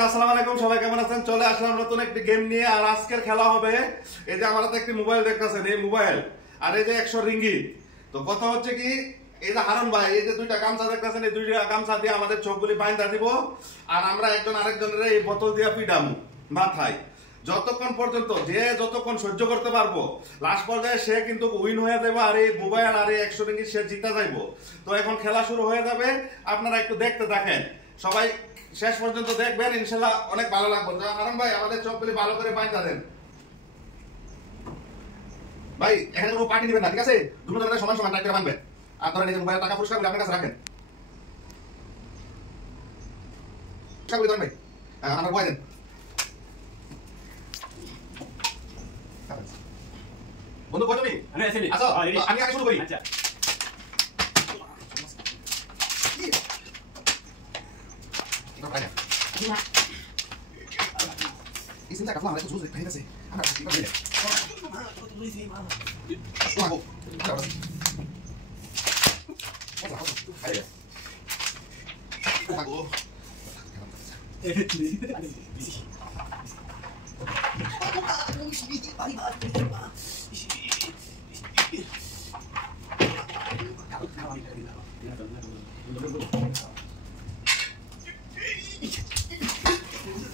Guys আসসালামু আলাইকুম সবাই কেমন আছেন চলে আসলাম নতুন একটি গেম নিয়ে আর আজকের খেলা হবে এই যে আমার হাতে একটি মোবাইল দেখতেছেন এই মোবাইল আর এই যে 100 রিঙ্গিত তো কথা হচ্ছে কি এই যে হারুন ভাই এই যে দুইটা গামছা দেখতেছেন এই দুইটা গামছা দিয়ে আমাদের চোখগুলি বাইন্ধা দিব আর আমরা একজন আরেকজনের এই বোতল দিয়ে পিটামু মাথায় যতক্ষণ পর্যন্ত যে যতক্ষণ সহ্য করতে পারবো লাস্ট পর্যায়ে সে কিন্তু উইন হয়ে যাবে আর এই মোবাইল আর এই 100 রিঙ্গিত সে জিতে যাইবো তো এখন খেলা শুরু হয়ে যাবে আপনারা একটু দেখতে থাকেন সবাই শেষ পর্যন্ত দেখবেন ইনশাআল্লাহ অনেক ভালো লাগবে তো হারাম ভাই আমাদের চোখগুলি ভালো করে বাইন্ধা দেন ভাই এখানে কোনো পার্টি দিবেন না ঠিক আছে দুটো জনের সমান সমান টাইট করে বাঁধবেন আর ধরেন এই যে মোবাইল টাকা পুরস্কার গুলো আপনার কাছে রাখেন সব ধরেন ভাই আমরা বয় দেন বন্ধু কত তুমি আমি আসেনি আসো আমি আগে শুরু করি আচ্ছা Isinta ka fala, tudo bem, assim. Ah, fica bem.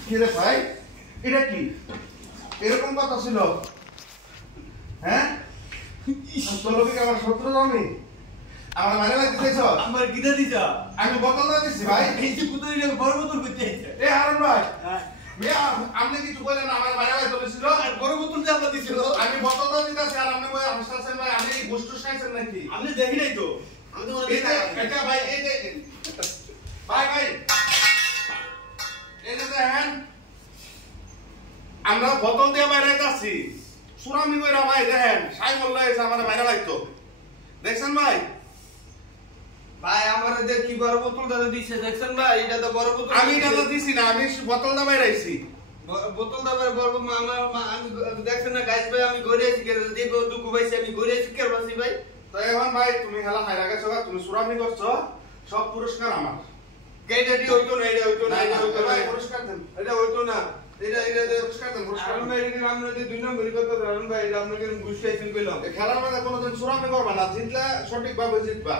কি রে ভাই এটা কি এরকম কথা ছিল হ্যাঁ তোর লোকে আমার শত্রু আমি আমার মানে দিতেছ আমার গিদা দিছা আমি বোতল না দিছি ভাই এই যে কুতুরি রে বড় বোতল কইতে আইছে এ হারুন ভাই হ্যাঁ মিয়া আপনি কিছু বলেন আমার বাইরে ভাই চলেছিল আর বড় বোতল যে আমরা দিছিল আমি বোতল না দিতেছি আর আপনি ভাই হাসতাছেন ভাই আমি গুষ্টু খাইছেন নাকি আপনি দেখি নাই তো আমি তো মনে এই যে এটা ভাই এই যে ভাই ভাই এই যে দেখেন আমরা বোতল দিয়ে বাইরে যাচ্ছি সুরামি কইরা ভাই দেখেন সাই বললো এসে আমার বাইরে লাগতো দেখছেন ভাই ভাই আমারে দেখ কি বড় বোতল দাদা দিছে দেখছেন ভাই এটা তো বড় বোতল আমি এটা তো দিছি না আমি বোতল দা বাইরে আইছি বোতল দাবার বড় আমার আমি দেখছেন না গাইস ভাই আমি ঘরে আছি কেন দেব দুঃখ ভাইছি আমি ঘরে আছি কেন বাসি ভাই তো এখন ভাই তুমি খেলা হাইরা গেছো তুমি সুরামি করছো সব পুরস্কার আমার কেডাটি হইতো না এটা হইতো না এটা হইতো না ভাই পুরস্কার দেন এটা হইতো না এটা পুরস্কার দেন পুরস্কার আরন ভাই এটা আমরা যে দুই নম্বরই কথা আরন ভাই এটা আপনাকে ঘুষ খাইছেন কইলাম খেলার মধ্যে কোনোদিন সুরামি করবা না জিতলে সঠিকভাবে জিতবা